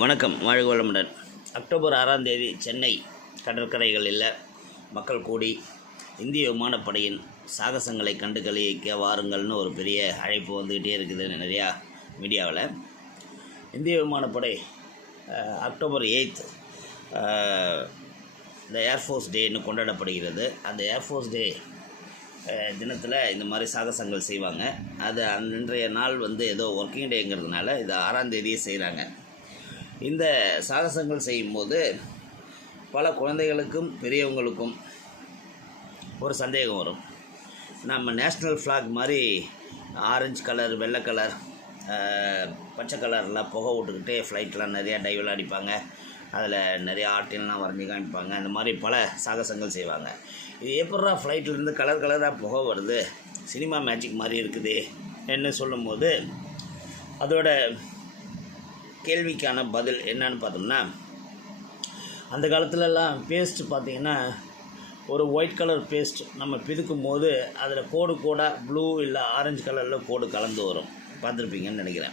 வணக்கம். வாழ்க வளமுடன். அக்டோபர் ஆறாம் தேதி சென்னை கடற்கரைகளில் மக்கள் கூடி இந்திய விமானப்படையின் சாகசங்களை கண்டு கழிக்க வாருங்கள்னு ஒரு பெரிய அழைப்பு வந்துக்கிட்டே இருக்குது நிறையா மீடியாவில். இந்திய விமானப்படை அக்டோபர் எயித் இந்த ஏர்ஃபோர்ஸ் டேன்னு கொண்டாடப்படுகிறது. அந்த ஏர்ஃபோர்ஸ் டே தினத்தில் இந்த மாதிரி சாகசங்கள் செய்வாங்க. அது அன்றைய நாள் வந்து ஏதோ ஒர்க்கிங் டேங்கிறதுனால இது ஆறாம் தேதியே செய்கிறாங்க இந்த சாகசங்கள் செய்யும்போது பல குழந்தைகளுக்கும் பெரியவங்களுக்கும் ஒரு சந்தேகம் வரும். நம்ம நேஷ்னல் ஃப்ளாக் மாதிரி ஆரஞ்சு கலர் வெள்ளை கலர் பச்சை கலர்லாம் புகை விட்டுக்கிட்டே ஃப்ளைட்லாம் நிறையா டைவெல்லாம் அடிப்பாங்க. அதில் நிறைய ஆட்டிலாம் வரைஞ்சி காமிப்பாங்க. அந்த மாதிரி பல சாகசங்கள் செய்வாங்க. இது எப்படா ஃப்ளைட்லேருந்து கலர் கலராக புகை வருது? சினிமா மேஜிக் மாதிரி இருக்குது? என்ன சொல்லும்போது அதோட கேள்விக்கான பதில் என்னன்னு பார்த்தோம்னா அந்த காலத்துலலாம் பேஸ்ட் பார்த்தீங்கன்னா ஒரு ஒயிட் கலர் பேஸ்ட் நம்ம பிதுக்கும் போது அதில் கோடு கோடாக ப்ளூ இல்லை ஆரஞ்சு கலரில் கோடு கலந்து வரும். பார்த்துருப்பீங்கன்னு நினைக்கிறேன்.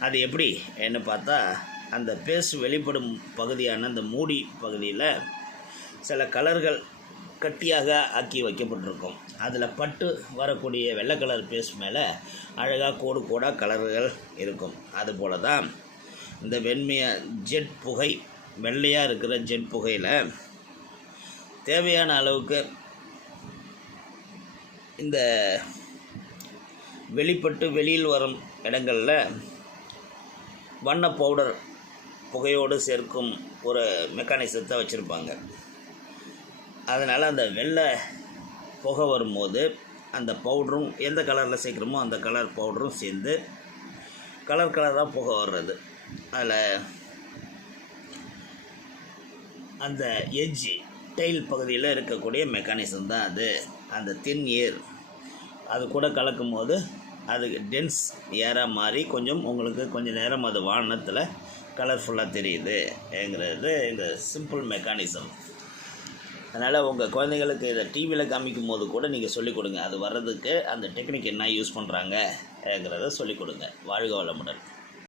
அது எப்படி? என்ன பார்த்தா அந்த பேஸ்ட் வெளிப்படும் பகுதியான அந்த மூடி பகுதியில் சில கலர்கள் கட்டியாக ஆக்கி வைக்கப்பட்டிருக்கும். அதில் பட்டு வரக்கூடிய வெள்ளை கலர் பேஸ்ட் மேலே அழகாக கோடு கோடாக கலர்கள் இருக்கும். அதுபோல தான் இந்த வெண்மைய ஜெட் புகை வெள்ளையாக இருக்கிற ஜெட் புகையில் தேவையான அளவுக்கு இந்த வெளிப்பட்டு வெளியில் வரும் இடங்களில் வண்ண பவுடர் புகையோடு சேர்க்கும் ஒரு மெக்கானிசத்தை வச்சுருப்பாங்க. அதனால் அந்த வெள்ளை புகை வரும்போது அந்த பவுடரும் எந்த கலரில் சேர்க்குறோமோ அந்த கலர் பவுடரும் சேர்ந்து கலர் கலராக புகை வர்றது. அதில் அந்த எஜ்ஜி டெயில் பகுதியில் இருக்கக்கூடிய மெக்கானிசம் தான் அது. அந்த தின் ஏர் அது கூட கலக்கும் போது அது டென்ஸ் ஏராக மாறி கொஞ்சம் உங்களுக்கு கொஞ்சம் நேரம் அது வானத்தில் கலர்ஃபுல்லாக தெரியுது. எங்கிறது இந்த சிம்பிள் மெக்கானிசம் அதனால் உங்கள் குழந்தைங்களுக்கு இதை டிவியில் காமிக்கும் போது கூட நீங்கள் சொல்லிக் கொடுங்க. அது வர்றதுக்கு அந்த டெக்னிக் என்ன யூஸ் பண்ணுறாங்கங்கிறத சொல்லிக் கொடுங்க. வாழ்க வளமுடன்.